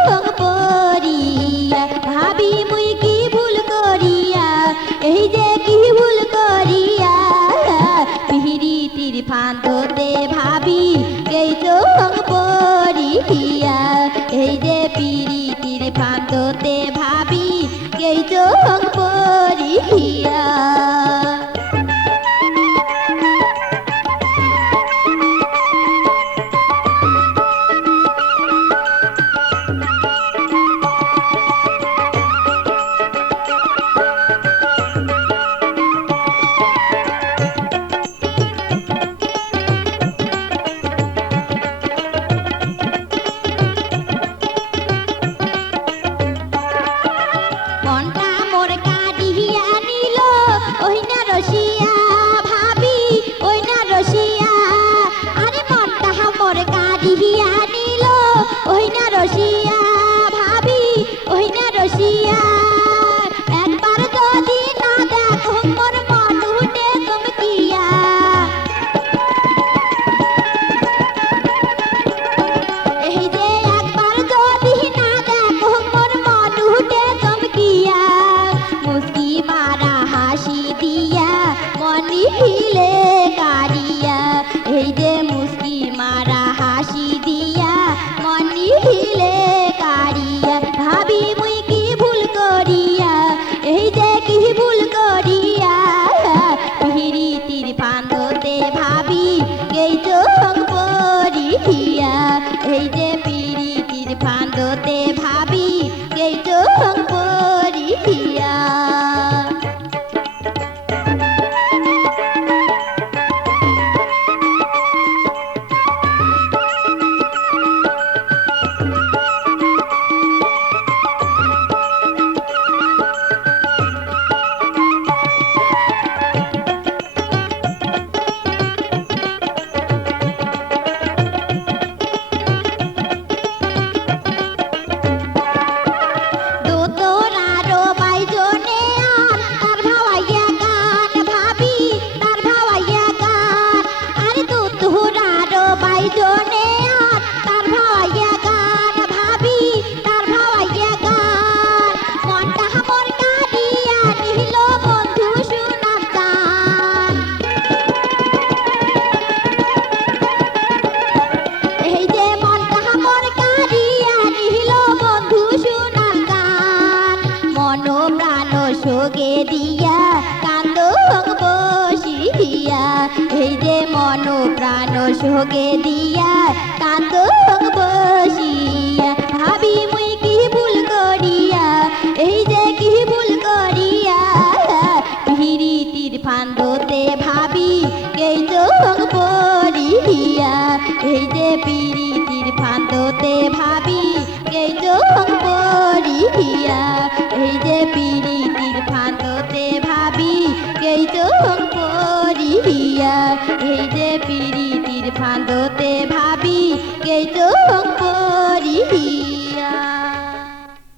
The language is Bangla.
চোখ পড়িয়া ভাবি মুই কি ভুল করিয়া এই যে কি ভুল করিয়া পিহিরিতির ফান্দতে ভাবি এই চোখ পড়িয়া এই যে পিরিতির ফান্দতে ভাবি এই চোখ পড়িয়া একবার যদি না দেখো মোর মন উঠে চমকিয়া এই যে একবার যদি না দেখো মোর মন উঠে চমকিয়া মুস্কি মারা হাসি দিয়া মনি হিলে কারিয়া এই যে মুস্কি মারা হাসি দিয়া মনি হিলে কারিয়া ভাবি মুই কি ভুল করিয়া এই যে কি ভুল করিয়া পিহিরিতির ফান্দতে ভাবি এই চোখ পড়িয়া এই যে পিরিতির ফান্দতে ভাবি এই চোখ পড়িয়া সোগে দিয়া কান্দ বসিয়া এই যে মন প্রাণ সোগে দিয়া কান্দ বসিয়া ভাবি মুই কি ভুল করিয়া এই যে কি ভুল করিয়া পিহিরিতির ফান্দতে ভাবি এই চোখ পড়িয়া এই যে পিরিতির ফান্দতে ভাবি এই চোখ পড়িয়া এই যে পিরিতির ফান্দতে ভাবি এই চোখ পড়িয়া এই যে পিরিতির ফান্দতে